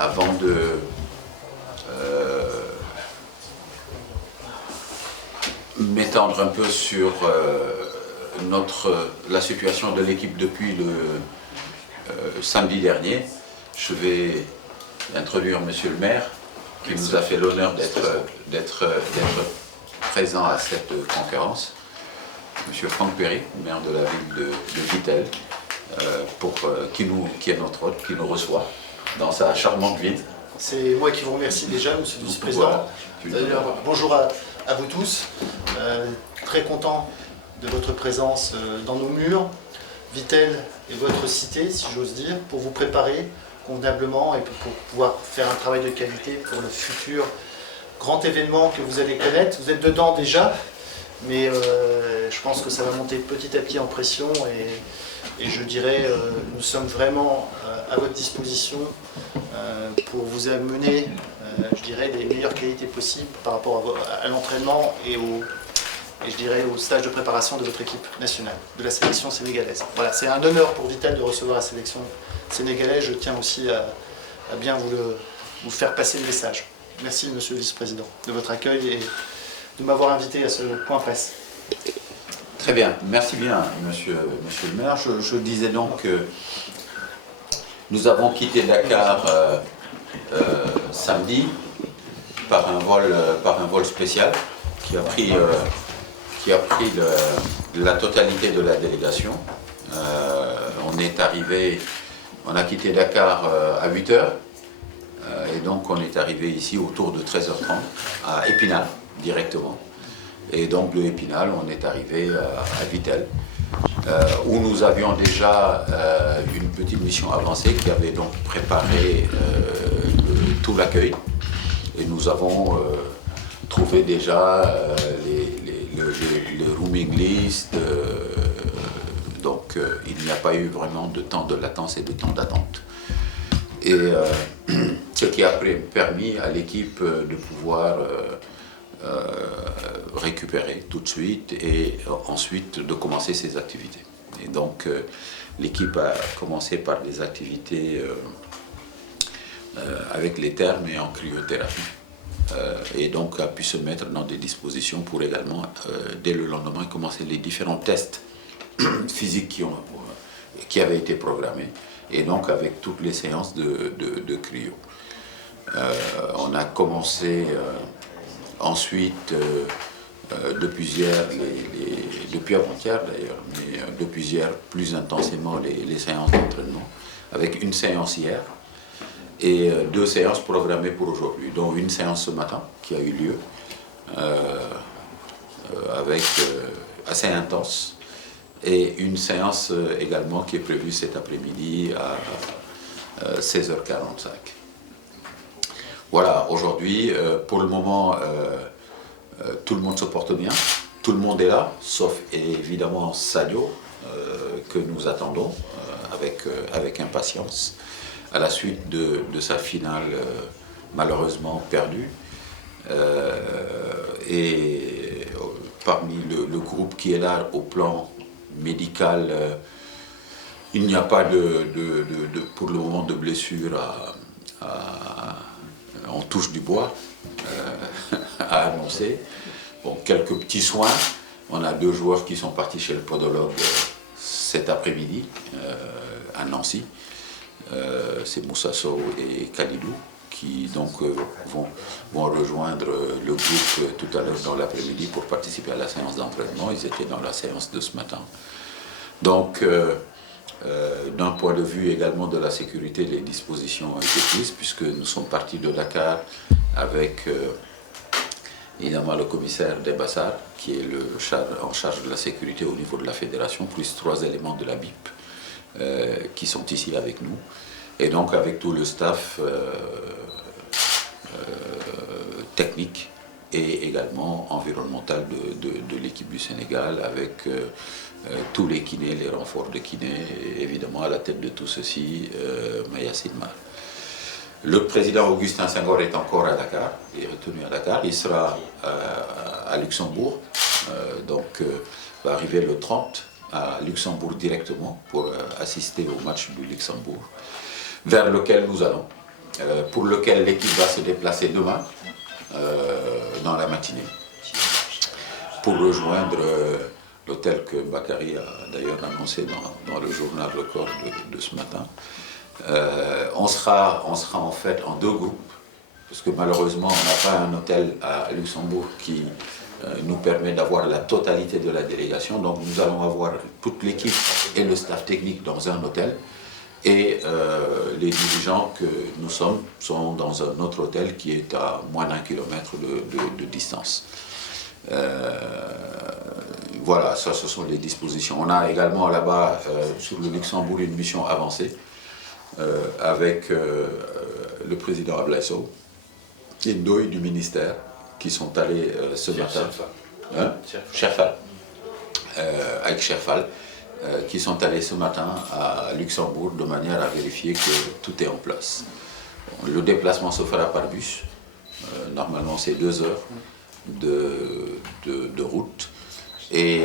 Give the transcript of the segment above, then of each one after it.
avant de m'étendre un peu sur la situation de l'équipe depuis le samedi dernier, je vais introduire Monsieur le maire, qui nous a fait l'honneur d'être présent à cette conférence. Monsieur Franck Perry, maire de la ville de Vittel, qui est notre hôte, qui nous reçoit dans sa charmante ville. C'est moi qui vous remercie déjà, Monsieur le Vice-président. Voilà. Bonjour à vous tous. Très content de votre présence dans nos murs. Vittel est votre cité, si j'ose dire, pour vous préparer convenablement et pour pouvoir faire un travail de qualité pour le futur grand événement que vous allez connaître. Vous êtes dedans déjà, mais je pense que ça va monter petit à petit en pression et je dirais nous sommes vraiment à votre disposition pour vous amener, je dirais, les meilleures qualités possibles par rapport à l'entraînement et je dirais au stage de préparation de votre équipe nationale, de la sélection sénégalaise. Voilà, c'est un honneur pour Vittel de recevoir la sélection sénégalaise. Je tiens aussi à bien vous faire passer le message. Merci, Monsieur le Vice-président, de votre accueil et de m'avoir invité à ce point presse. Très bien, merci bien, Monsieur le maire. Je disais donc que nous avons quitté Dakar samedi par un vol spécial qui a pris la totalité de la délégation. On a quitté Dakar à 8 h et donc on est arrivé ici autour de 13h30 à Épinal directement. Et donc de Épinal, on est arrivé à Vittel, où nous avions déjà une petite mission avancée qui avait donc préparé tout l'accueil. Et nous avons trouvé déjà le rooming list, donc il n'y a pas eu vraiment de temps de latence et de temps d'attente. Et ce qui a permis à l'équipe de pouvoir récupérer tout de suite et ensuite de commencer ses activités. Et donc l'équipe a commencé par des activités avec les thermes et en cryothérapie. Et donc a pu se mettre dans des dispositions pour également, dès le lendemain, commencer les différents tests physiques qui avaient été programmés, et donc avec toutes les séances de cryo. On a commencé ensuite, depuis avant-hier d'ailleurs, mais depuis hier plus intensément les séances d'entraînement, avec une séance hier, et 2 séances programmées pour aujourd'hui, dont une séance ce matin qui a eu lieu, assez intense, et une séance également qui est prévue cet après-midi à 16h45. Voilà, aujourd'hui, pour le moment, tout le monde se porte bien, tout le monde est là, sauf évidemment Sadio, que nous attendons avec impatience, à la suite de sa finale malheureusement perdue. Et parmi le groupe qui est là au plan médical, il n'y a pas pour le moment de blessure on touche du bois à annoncer. Bon, quelques petits soins. On a 2 joueurs qui sont partis chez le podologue cet après-midi à Nancy. C'est Moussa Sow et Khalidou qui donc vont rejoindre le groupe tout à l'heure dans l'après-midi pour participer à la séance d'entraînement. Ils étaient dans la séance de ce matin. Donc, d'un point de vue également de la sécurité, les dispositions ont été prises puisque nous sommes partis de Dakar avec évidemment le commissaire Debassar qui est en charge de la sécurité au niveau de la fédération, plus 3 éléments de la BIP qui sont ici avec nous, et donc avec tout le staff technique et également environnemental de l'équipe du Sénégal, avec tous les kinés, les renforts de kinés, et évidemment à la tête de tout ceci, Maya Sidmar. Le président Augustin Senghor est encore à Dakar, il est retenu à Dakar, il sera à Luxembourg, donc va arriver le 30 à Luxembourg directement pour assister au match du Luxembourg, vers lequel nous allons. pour lequel l'équipe va se déplacer demain, dans la matinée, pour rejoindre l'hôtel que Bakary a d'ailleurs annoncé dans le journal Record de ce matin. On sera en fait en deux groupes, parce que malheureusement on n'a pas un hôtel à Luxembourg qui nous permet d'avoir la totalité de la délégation. Donc nous allons avoir toute l'équipe et le staff technique dans un hôtel, et les dirigeants que nous sommes sont dans un autre hôtel qui est à moins d'1 kilomètre de distance. Voilà, ça ce sont les dispositions. On a également là-bas sur le Luxembourg une mission avancée avec le président Ablaïso et Ndoye du ministère qui sont allés ce matin. Cherfal. Avec Cherfal, qui sont allés ce matin à Luxembourg de manière à vérifier que tout est en place. Le déplacement se fera par bus. Normalement, c'est 2 heures de route. Et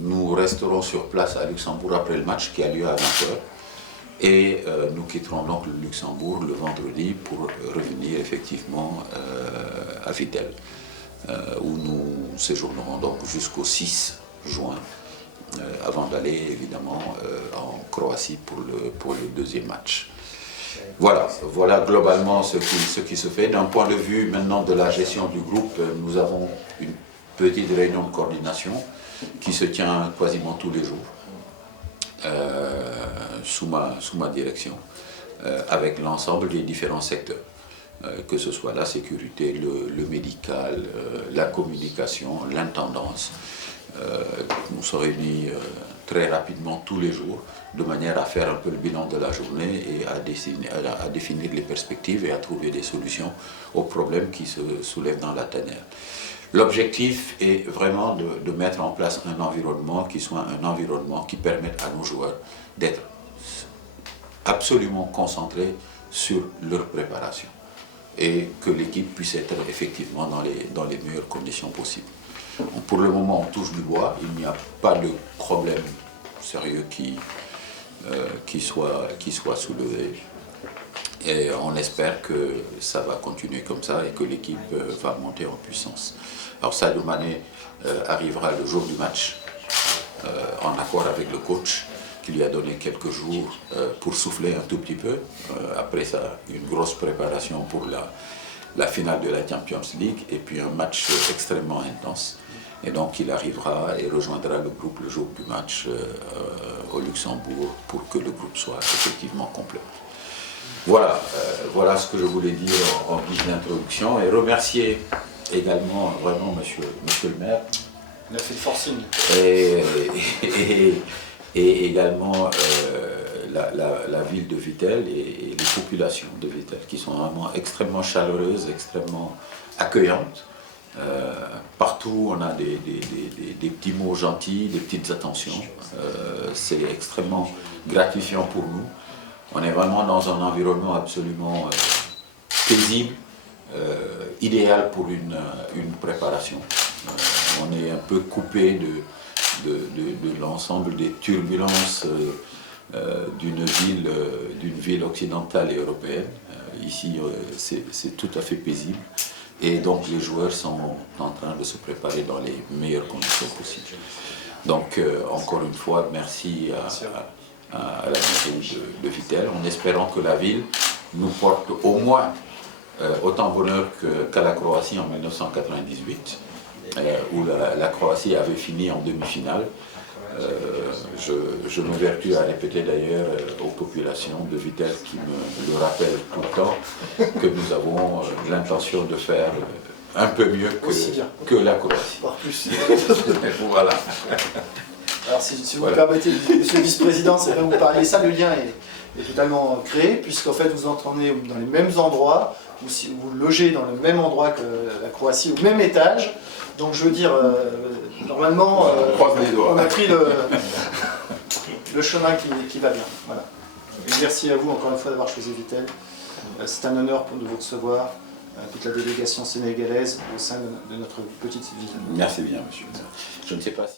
nous resterons sur place à Luxembourg après le match qui a lieu à 20h. Et nous quitterons donc le Luxembourg le vendredi pour revenir effectivement à Vittel, où nous séjournerons donc jusqu'au 6 juin, avant d'aller évidemment en Croatie pour le deuxième match. Voilà globalement ce qui se fait. D'un point de vue maintenant de la gestion du groupe, nous avons une petite réunion de coordination qui se tient quasiment tous les jours sous ma direction, avec l'ensemble des différents secteurs, que ce soit la sécurité, le médical, la communication, l'intendance. On se réunit très rapidement tous les jours, de manière à faire un peu le bilan de la journée et à définir les perspectives et à trouver des solutions aux problèmes qui se soulèvent dans la tanière. L'objectif est vraiment de mettre en place un environnement qui soit un environnement qui permette à nos joueurs d'être absolument concentrés sur leur préparation et que l'équipe puisse être effectivement dans les meilleures conditions possibles. Donc pour le moment, on touche du bois, il n'y a pas de problème sérieux qui soit soulevé. Et on espère que ça va continuer comme ça et que l'équipe va monter en puissance. Alors Sadio Mané arrivera le jour du match, en accord avec le coach, qui lui a donné quelques jours pour souffler un tout petit peu. Après ça, une grosse préparation pour la finale de la Champions League et puis un match extrêmement intense. Et donc il arrivera et rejoindra le groupe le jour du match au Luxembourg pour que le groupe soit effectivement complet. Voilà ce que je voulais dire en guise d'introduction et remercier également vraiment monsieur le maire. Il a fait le forcing. Et également la ville de Vittel et les populations de Vittel qui sont vraiment extrêmement chaleureuses, extrêmement accueillantes. Partout on a des petits mots gentils, des petites attentions. C'est extrêmement gratifiant pour nous. On est vraiment dans un environnement absolument paisible, idéal pour une préparation. On est un peu coupé de l'ensemble des turbulences d'une ville occidentale et européenne. Ici, c'est tout à fait paisible. Et donc les joueurs sont en train de se préparer dans les meilleures conditions possibles. Donc encore une fois, merci à la mairie de Vittel, en espérant que la ville nous porte au moins autant bonheur qu'à la Croatie en 1998, où la Croatie avait fini en demi-finale. Je m'évertue à répéter d'ailleurs aux populations de Vittel qui me le rappellent tout le temps que nous avons l'intention de faire un peu mieux que la Croatie. Voire plus. Voilà. Alors si vous me permettez, monsieur le vice-président, c'est vrai que vous parlez, ça le lien est totalement créé, puisqu'en fait vous entraînez dans les mêmes endroits, ou si vous logez dans le même endroit que la Croatie, au même étage. Donc je veux dire, normalement, on a pris le chemin qui va bien. Voilà. Et merci à vous encore une fois d'avoir choisi Vittel. C'est un honneur de vous recevoir, toute la délégation sénégalaise au sein de notre petite ville. Merci bien, monsieur. Je ne sais pas si...